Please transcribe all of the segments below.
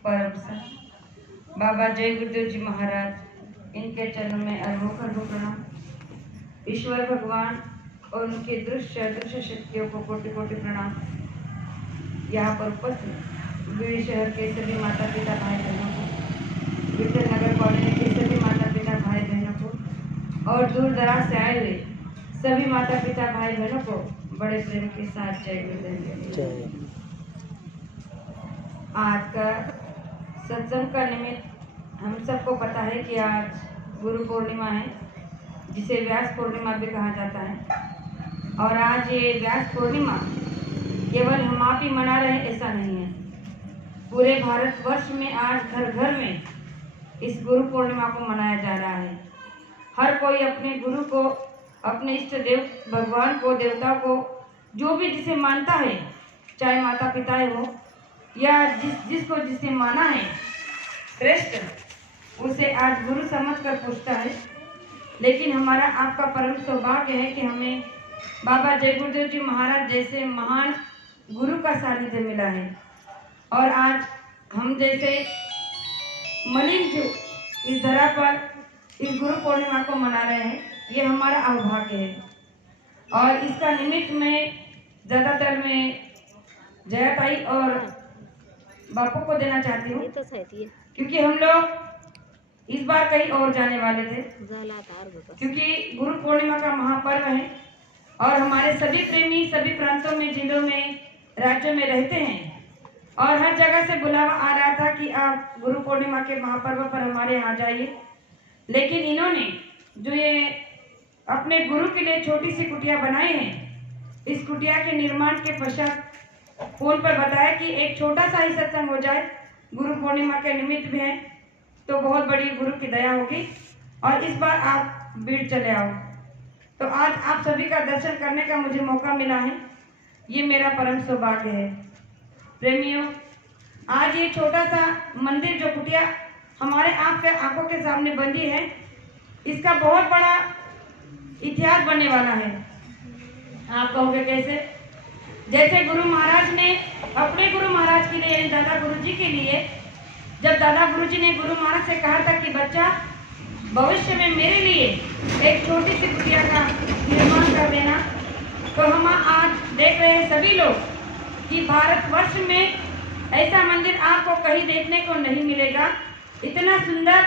परम संत बाबा जय गुरुदेव जी महाराज, इनके चरणों में अरबों खरबों प्रणाम। ईश्वर भगवान और उनके दृश्य अदृश्य शक्तियों को कोटि कोटि प्रणाम। यहाँ पर उपस्थित बीड़ी शहर के सभी माता पिता भाई बहनों को, विठल नगर कॉलोनी के सभी माता पिता भाई बहनों को और दूर दराज से आए हुए सभी माता पिता भाई बहनों को बड़े प्रेम के साथ जय गुरुदेव। आज का सत्संग का निमित्त हम सबको पता है कि आज गुरु पूर्णिमा है, जिसे व्यास पूर्णिमा भी कहा जाता है। और आज ये व्यास पूर्णिमा केवल हम आप ही मना रहे ऐसा नहीं है, पूरे भारतवर्ष में आज घर घर में इस गुरु पूर्णिमा को मनाया जा रहा है। हर कोई अपने गुरु को, अपने इष्ट देव भगवान को, देवता को, जो भी जिसे मानता है, चाहे माता पिता हो या जिसको जिसे माना है श्रेष्ठ, उसे आज गुरु समझ कर पूछता है। लेकिन हमारा आपका परम सौभाग्य है कि हमें बाबा जय गुरुदेव जी महाराज जैसे महान गुरु का सानिध्य मिला है। और आज हम जैसे मलिन जो इस धरा पर इस गुरु पूर्णिमा को मना रहे हैं, ये हमारा अभाग्य है। और इसका निमित्त में ज़्यादातर मैं जयाताई और बापू को देना चाहती हूँ, क्योंकि हम लोग इस बार कहीं और जाने वाले थे, क्योंकि गुरु पूर्णिमा का महापर्व है और हमारे सभी प्रेमी सभी प्रांतों में, जिलों में, राज्यों में रहते हैं और हर जगह से बुलावा आ रहा था कि आप गुरु पूर्णिमा के महापर्व पर हमारे यहाँ जाइए। लेकिन इन्होंने जो ये अपने गुरु के लिए छोटी सी कुटिया बनाई है, इस कुटिया के निर्माण के पश्चात फोन पर बताया कि एक छोटा सा ही सत्संग हो जाए, गुरु पूर्णिमा के निमित्त भी है, तो बहुत बड़ी गुरु की दया होगी और इस बार आप बीड़ चले आओ। तो आज आप सभी का दर्शन करने का मुझे मौका मिला है, ये मेरा परम सौभाग्य है। प्रेमियों, आज ये छोटा सा मंदिर जो कुटिया हमारे आंखों के सामने बंदी है, इसका बहुत बड़ा इतिहास बनने वाला है। आप कहोगे कैसे? जैसे गुरु महाराज ने अपने गुरु महाराज के लिए, दादा गुरुजी के लिए, जब दादा गुरुजी ने गुरु महाराज से कहा था कि बच्चा भविष्य में मेरे लिए एक छोटी सी कुटिया का निर्माण कर देना, तो हम आज देख रहे हैं सभी लोग कि भारतवर्ष में ऐसा मंदिर आपको कहीं देखने को नहीं मिलेगा। इतना सुंदर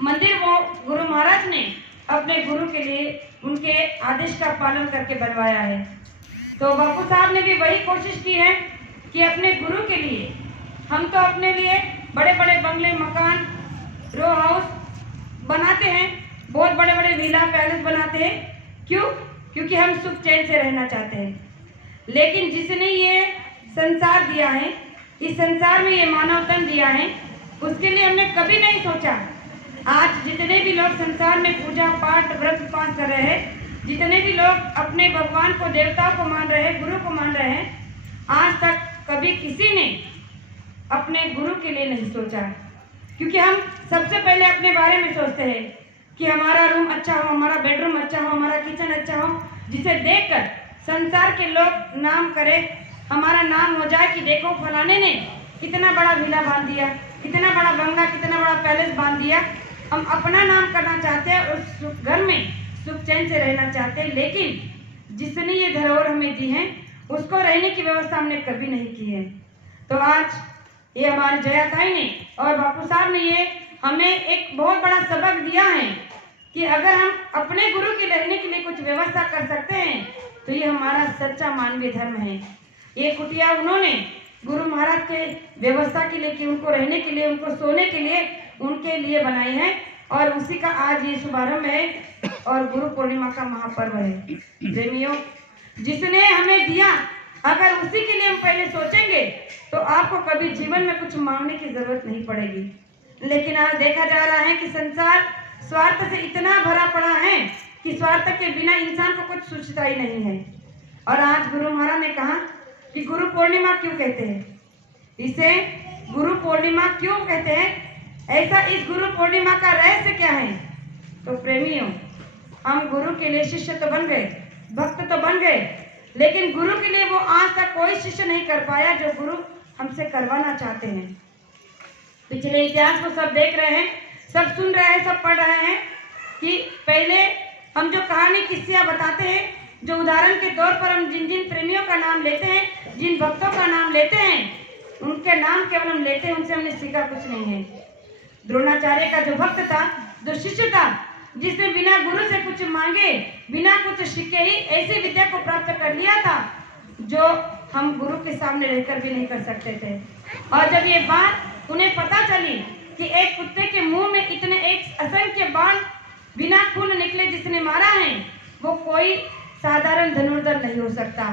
मंदिर वो गुरु महाराज ने अपने गुरु के लिए उनके आदेश का पालन करके बनवाया है। तो बापू साहब ने भी वही कोशिश की है कि अपने गुरु के लिए, हम तो अपने लिए बड़े बड़े बंगले, मकान, रो हाउस बनाते हैं, बहुत बड़े बड़े विला पैलेस बनाते हैं। क्यों? क्योंकि हम सुख चैन से रहना चाहते हैं। लेकिन जिसने ये संसार दिया है, इस संसार में ये मानव तन दिया है, उसके लिए हमने कभी नहीं सोचा। आज जितने भी लोग संसार में पूजा पाठ व्रत उपवास कर रहे हैं, जितने भी लोग अपने भगवान को, देवताओं को मान रहे हैं, गुरु को मान रहे हैं, आज तक कभी किसी ने अपने गुरु के लिए नहीं सोचा। क्योंकि हम सबसे पहले अपने बारे में सोचते हैं कि हमारा रूम अच्छा हो, हमारा बेडरूम अच्छा हो, हमारा किचन अच्छा हो, जिसे देखकर संसार के लोग नाम करें, हमारा नाम हो जाए कि देखो फलाने ने कितना बड़ा विला बांध दिया, कितना बड़ा बंगला, कितना बड़ा पैलेस बांध दिया। हम अपना नाम करना चाहते हैं, उस घर में सुख चैन से रहना चाहते हैं। लेकिन जिसने ये धरोहर हमें दी है, उसको रहने की व्यवस्था हमने कभी नहीं की है। तो आज ये हमारे जयाताई ने और बापू साहब ने ये हमें एक बहुत बड़ा सबक दिया है कि अगर हम अपने गुरु के रहने के लिए कुछ व्यवस्था कर सकते हैं, तो ये हमारा सच्चा मानवीय धर्म है। ये कुटिया उन्होंने गुरु महाराज के व्यवस्था के लिए, कि उनको रहने के लिए, उनको सोने के लिए, उनके लिए बनाई है और उसी का आज ये शुभारंभ है और गुरु पूर्णिमा का महापर्व है। प्रेमियों, जिसने हमें दिया, अगर उसी के लिए हम पहले सोचेंगे तो आपको कभी जीवन में कुछ मांगने की जरूरत नहीं पड़ेगी। लेकिन आज देखा जा रहा है कि संसार स्वार्थ से इतना भरा पड़ा है कि स्वार्थ के बिना इंसान को कुछ सोचता ही नहीं है। और आज गुरु महाराज ने कहा कि गुरु पूर्णिमा क्यों कहते हैं, इसे गुरु पूर्णिमा क्यों कहते हैं, ऐसा इस गुरु पूर्णिमा का रहस्य क्या है। तो प्रेमियों, हम गुरु के लिए शिष्य तो बन गए, भक्त तो बन गए, लेकिन गुरु के लिए वो आज तक कोई शिष्य नहीं कर पाया जो गुरु हमसे करवाना चाहते हैं। पिछले इतिहास को सब देख रहे हैं, सब सुन रहे हैं, सब पढ़ रहे हैं कि पहले हम जो कहानी किस्से बताते हैं, जो उदाहरण के तौर पर हम जिन जिन प्रेमियों का नाम लेते हैं, जिन भक्तों का नाम लेते हैं, उनके नाम केवल हम लेते हैं, उनसे हमने सीखा कुछ नहीं है। द्रोणाचार्य का जो भक्त था, जो शिष्य था, जिसने बिना गुरु से कुछ मांगे, बिना कुछ सीखे ही ऐसी विद्या को प्राप्त कर लिया था जो हम गुरु के सामने रहकर भी नहीं कर सकते थे। और जब ये बात उन्हें पता चली कि एक कुत्ते के मुंह में इतने एक असंख्य बाण बिना खून निकले जिसने मारा है, वो कोई साधारण धनुर्धर नहीं हो सकता।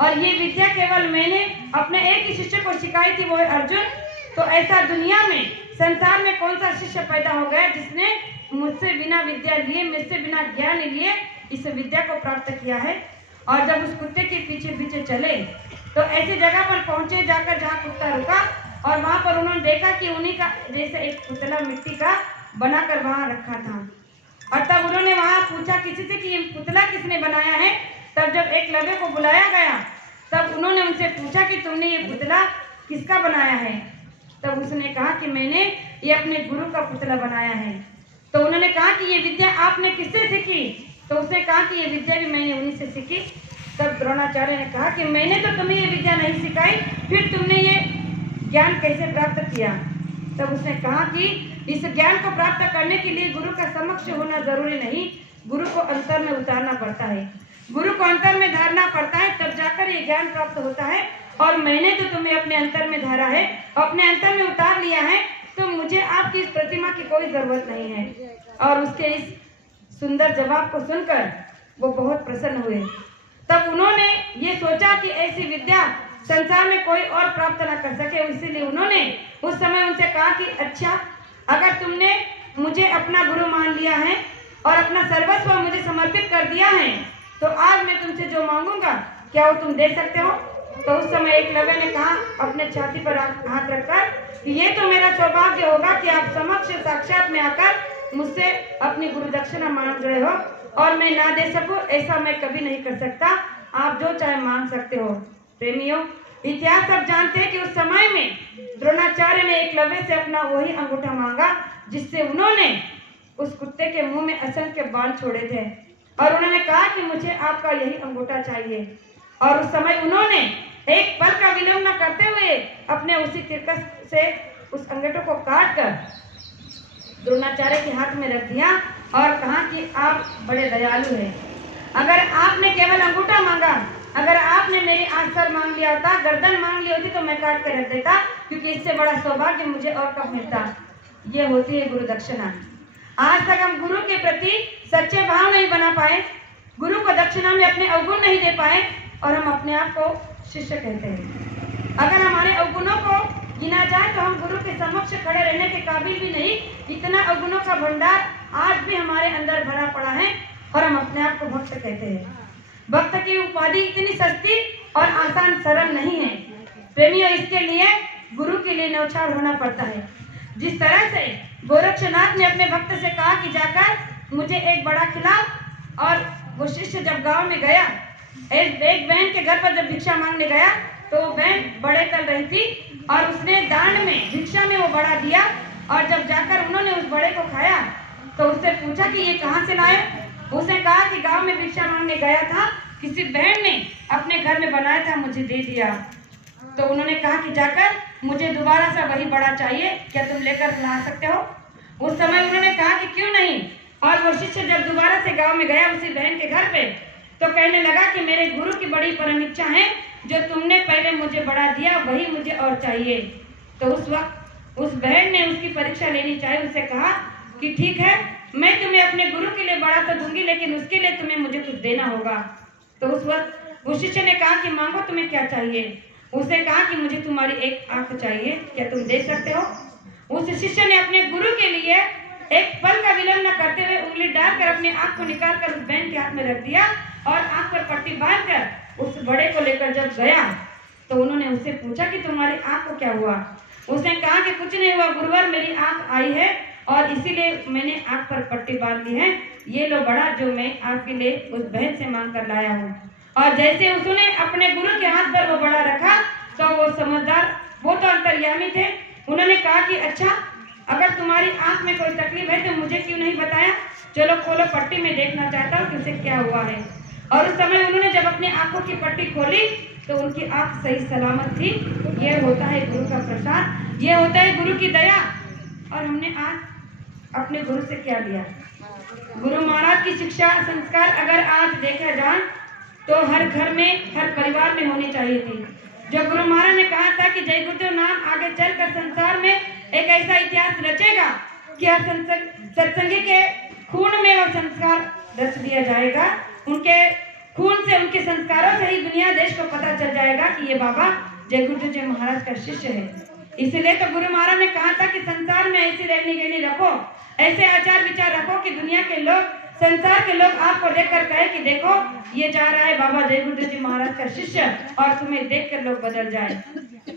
और ये विद्या केवल मैंने अपने एक ही शिष्य को सिखाई थी, वो है अर्जुन। तो ऐसा दुनिया में, संसार में कौन सा शिष्य पैदा हो गया जिसने मुझसे बिना विद्या लिए, मुझसे बिना ज्ञान लिए इस विद्या को प्राप्त किया है। और जब उस कुत्ते के पीछे पीछे चले तो ऐसी जगह पर पहुंचे जाकर जहाँ कुत्ता रुका, और वहां पर उन्होंने देखा कि उन्हीं का जैसे एक पुतला मिट्टी का बनाकर वहां रखा था। और तब उन्होंने वहां पूछा किसी से कि ये पुतला किसने बनाया है। तब जब एकलव्य को बुलाया गया तब उन्होंने उनसे पूछा कि तुमने ये पुतला किसका बनाया है। तब उसने कहा कि मैंने ये अपने गुरु का पुतला बनाया है। तो उन्होंने कहा कि ये विद्या आपने किससे सीखी। तो उसने कहा कि ये विद्या भी मैंने उन्हीं से सीखी। तब द्रोणाचार्य ने कहा कि मैंने तो तुम्हें ये विद्या नहीं सिखाई, फिर तुमने ये ज्ञान कैसे प्राप्त किया। तब उसने कहा कि इस ज्ञान को प्राप्त करने के लिए गुरु का समक्ष होना जरूरी नहीं, गुरु को अंतर में उतारना पड़ता है, गुरु को अंतर में धारना पड़ता है, तब जाकर ये ज्ञान प्राप्त होता है। और मैंने तो तुम्हें अपने अंतर में धारा है, अपने अंतर में उतार लिया है, तो मुझे आपकी इस प्रतिमा की कोई जरूरत नहीं है। और उसके इस सुंदर जवाब को सुनकर वो बहुत प्रसन्न हुए। तब उन्होंने ये सोचा कि ऐसी विद्या संसार में कोई और प्राप्त न कर सके, इसीलिए उन्होंने उस समय उनसे कहा कि अच्छा, अगर तुमने मुझे अपना गुरु मान लिया है और अपना सर्वस्व मुझे समर्पित कर दिया है, तो आज मैं तुमसे जो मांगूंगा क्या वो तुम दे सकते हो। तो उस समय एकलव्य ने कहा अपने छाती पर हाथ रखकर कि ये तो मेरा सौभाग्य होगा कि आप समक्ष साक्षात में आकर मुझसे अपनी गुरु दक्षिणा मांग रहे हो और मैं ना दे सकूं, ऐसा मैं कभी नहीं कर सकता। आप जो चाहे मांग सकते हो। प्रेमियों, इतिहास सब जानते हैं कि उस समय में द्रोणाचार्य ने एकलव्य से अपना वही अंगूठा मांगा जिससे उन्होंने उस कुत्ते के मुंह में असंख्य बाण छोड़े थे। और उन्होंने कहा कि मुझे आपका यही अंगूठा चाहिए। और उस समय उन्होंने एक पल का विलंब न करते हुए अपने उसी तिरकस से उस अंगूठे को काट कर द्रोणाचार्य के हाथ में रख दिया और कहा कि आप बड़े दयालु हैं। अगर आपने केवल अंगूठा मांगा, अगर आपने मेरी आंसर मांग लिया होता, गर्दन मांग ली होती, तो मैं काट कर रख देता, क्योंकि इससे बड़ा सौभाग्य मुझे और कब मिलता। ये होती है गुरु दक्षिणा। आज तक हम गुरु के प्रति सच्चे भाव नहीं बना पाए, गुरु को दक्षिणा में अपने अवगुण नहीं दे पाए और हम अपने आप को शिष्य कहते हैं। अगर हमारे अवगुणों को गिना जाए तो हम गुरु के समक्ष खड़े रहने के काबिल भी नहीं। इतना अवगुणों का भंडार आज भी हमारे अंदर भरा पड़ा है और हम अपने आप को भक्त कहते हैं। भक्त की उपाधि इतनी सस्ती और आसान सरल नहीं है प्रेमियों, इसके लिए गुरु के लिए न्यौछावर होना पड़ता है। जिस तरह से गोरक्षनाथ ने अपने भक्त से कहा कि जाकर मुझे एक बड़ा खिलाओ, और वो शिष्य जब गांव में गया, एक बहन के घर पर जब भिक्षा मांगने गया तो वो बहन बड़े तल रही थी और उसने दान में, भिक्षा में वो बड़ा दिया। और जब जाकर उन्होंने उस बड़े को खाया तो उससे पूछा कि ये कहाँ से लाए। उसने कहा कि गांव में भिक्षा मांगने गया था, किसी बहन ने अपने घर में बनाया था, मुझे दे दिया। तो उन्होंने कहा कि जाकर मुझे दोबारा से वही बड़ा चाहिए, क्या तुम लेकर ला सकते हो। उस समय उन्होंने कहा कि क्यों नहीं। और वो शिष्य जब दोबारा से गांव में गया उसी बहन के घर पे, तो कहने लगा कि मेरे गुरु की बड़ी परम इच्छा है, जो तुमने पहले मुझे बड़ा दिया वही मुझे और चाहिए। तो उस वक्त उस बहन ने उसकी परीक्षा लेनी चाहिए, उससे कहा कि ठीक है, मैं तुम्हें अपने गुरु के लिए बड़ा तो दूंगी, लेकिन उसके लिए तुम्हें मुझे कुछ देना होगा। तो उस वक्त उस शिष्य ने कहा कि मांगो, तुम्हें क्या चाहिए। उसने कहा कि मुझे तुम्हारी एक आंख चाहिए, क्या तुम दे सकते हो। उस शिष्य ने अपने गुरु के लिए एक पल का विलंब न करते हुए उंगली डालकर अपने आंख को निकालकर उस बहन के हाथ में रख दिया और आंख पर पट्टी बांधकर उस बड़े को लेकर जब गया तो उन्होंने उससे पूछा कि तुम्हारी आंख को क्या हुआ। उसने कहा कि कुछ नहीं हुआ गुरुवर, मेरी आंख आई है और इसीलिए मैंने आंख पर पट्टी बांध ली है। ये लो बड़ा जो मैं आपके लिए उस बहन से मांग कर लाया हूँ। और जैसे उसने अपने गुरु के हाथ पर वो बड़ा रखा तो वो समझदार, वो तो अंतर्यामी थे, उन्होंने कहा कि कि अच्छा अगर तुम्हारी आंख में कोई तकलीफ है तो मुझे क्यों नहीं बताया, चलो खोलो पट्टी में देखना चाहता हूँ कि उसे क्या हुआ है। और उस समय उन्होंने जब अपनी आंखों की पट्टी खोली तो उनकी आंख सही सलामत थी। ये होता है गुरु का प्रसाद, ये होता है गुरु की दया। और हमने आज अपने गुरु से क्या लिया? गुरु महाराज की शिक्षा संस्कार अगर आज देखा जाए तो हर घर में, हर परिवार में होनी चाहिए थी। जो गुरु महाराज ने कहा था कि जय गुरुदेव नाम आगे चलकर संसार में एक ऐसा इतिहास रचेगा कि हर सत्संगी के खून में वह संस्कार रच दिया जाएगा। उनके खून से, उनके संस्कारों से ही दुनिया देश को पता चल जाएगा कि ये बाबा जय गुरुदेव जी महाराज का शिष्य है। इसलिए तो गुरु महाराज ने कहा था कि संसार में ऐसी रहनी गहनी रखो, ऐसे आचार विचार रखो कि दुनिया के लोग, संसार के लोग आपको देखकर कहे कि देखो ये जा रहा है बाबा जय गुरुदेव जी महाराज का शिष्य, और तुम्हें देखकर लोग बदल जाए।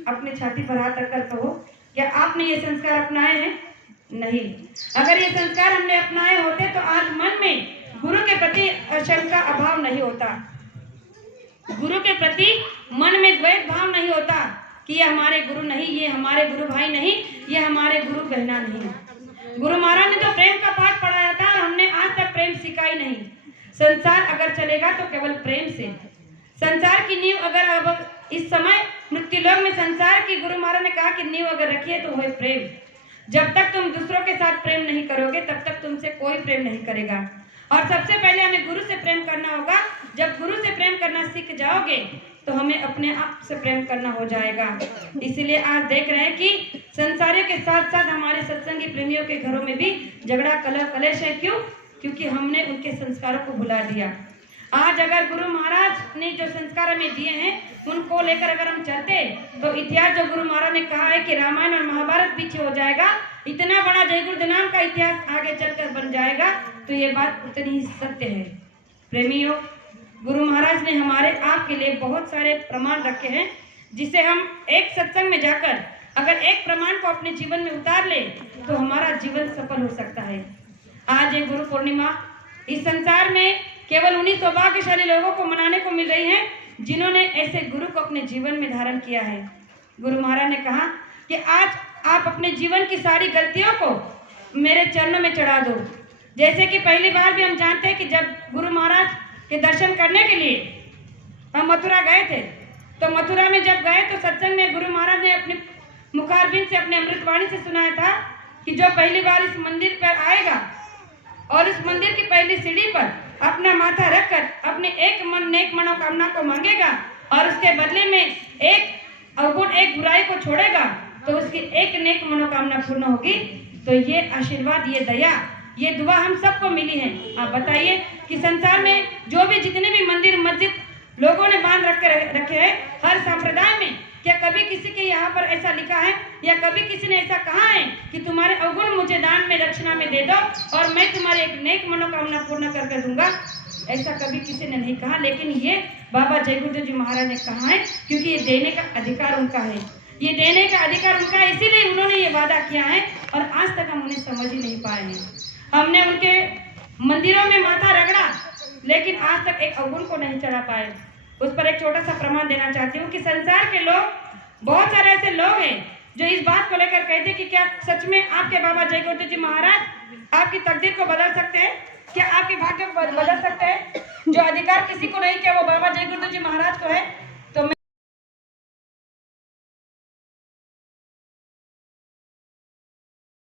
अपनी छाती पर हाथ रखकर कहो, क्या आपने ये संस्कार अपनाए हैं? नहीं। अगर ये संस्कार हमने अपनाए होते तो आज मन में गुरु के प्रति शंका अभाव नहीं होता, गुरु के प्रति मन में द्वैत भाव नहीं होता कि ये हमारे गुरु नहीं, ये हमारे गुरु भाई नहीं, ये हमारे गुरु बहना नहीं। गुरु महाराज ने तो प्रेम का पाठ पढ़ाया था और हमने आज तक प्रेम सिखाई नहीं। संसार अगर चलेगा तो केवल प्रेम से। संसार की नींव अगर अब इस समय मृत्युलोक में संसार की, गुरु महाराज ने कहा कि नींव अगर रखिए तो हो प्रेम। जब तक तुम दूसरों के साथ प्रेम नहीं करोगे तब तक तुमसे कोई प्रेम नहीं करेगा। और सबसे पहले हमें गुरु से प्रेम करना होगा। जब गुरु से प्रेम करना सीख जाओगे तो हमें अपने आप से प्रेम करना हो जाएगा। इसीलिए आज देख रहे हैं कि संसारियों के साथ साथ हमारे सत्संगी प्रेमियों के घरों में भी झगड़ा, कलह, कलेश है। क्यों? क्योंकि हमने उनके संस्कारों को भुला दिया। आज अगर गुरु महाराज ने जो संस्कार हमें दिए हैं उनको लेकर अगर हम चलते तो इतिहास जो गुरु महाराज ने कहा है कि रामायण और महाभारत पीछे हो जाएगा, इतना बड़ा जय गुरुदेव नाम का इतिहास आगे चलकर बन जाएगा, तो ये बात उतनी ही सत्य है। प्रेमियों, गुरु महाराज ने हमारे आपके लिए बहुत सारे प्रमाण रखे हैं, जिसे हम एक सत्संग में जाकर अगर एक प्रमाण को अपने जीवन में उतार ले तो हमारा जीवन सफल हो सकता है। आज है गुरु पूर्णिमा। इस संसार में केवल उन्हीं सौभाग्यशाली लोगों को मनाने को मिल रही है जिन्होंने ऐसे गुरु को अपने जीवन में धारण किया है। गुरु महाराज ने कहा कि आज आप अपने जीवन की सारी गलतियों को मेरे चरणों में चढ़ा दो। जैसे कि पहली बार भी हम जानते हैं कि जब गुरु महाराज के दर्शन करने के लिए हम मथुरा गए थे, तो मथुरा में जब गए तो सत्संग में गुरु महाराज ने अपने मुखारबिंद से, अपने अमृतवाणी से सुनाया था कि जो पहली बार इस मंदिर पर आएगा और इस मंदिर की पहली सीढ़ी पर अपना माथा रखकर अपने एक नेक मनोकामना को मांगेगा और उसके बदले में एक अवगुण, एक बुराई को छोड़ेगा तो उसकी एक नेक मनोकामना पूर्ण होगी। तो ये आशीर्वाद, ये दया, ये दुआ हम सबको मिली है। आप बताइए कि संसार में जो भी जितने भी मंदिर मस्जिद लोगों ने बांध रखे हैं, हर संप्रदाय में, क्या कभी किसी के यहाँ पर ऐसा लिखा है या कभी किसी ने ऐसा कहा है कि तुम्हारे अवगुण मुझे दान में, दक्षिणा में दे दो और मैं तुम्हारी एक नेक मनोकामना पूर्ण करके दूंगा? ऐसा कभी किसी ने नहीं कहा। लेकिन ये बाबा जय गुरुदेव जी महाराज ने कहा है, क्योंकि ये देने का अधिकार उनका है। ये देने का अधिकार उनका है, इसीलिए उन्होंने ये वादा किया है और आज तक हम उन्हें समझ ही नहीं पाए हैं। हमने उनके मंदिरों में माथा रगड़ा लेकिन आज तक एक अवगुण को नहीं चढ़ा पाए। उस पर एक छोटा सा प्रमाण देना चाहती हूँ कि संसार के लोग, बहुत सारे ऐसे लोग हैं जो इस बात को लेकर कहते हैं कि क्या सच में आपके बाबा जय गुरुदेव जी महाराज आपकी तकदीर को बदल सकते हैं? क्या आपके भाग्य को बदल सकते हैं? जो अधिकार किसी को नहीं, क्या वो बाबा जय गुरुदेव जी महाराज को है?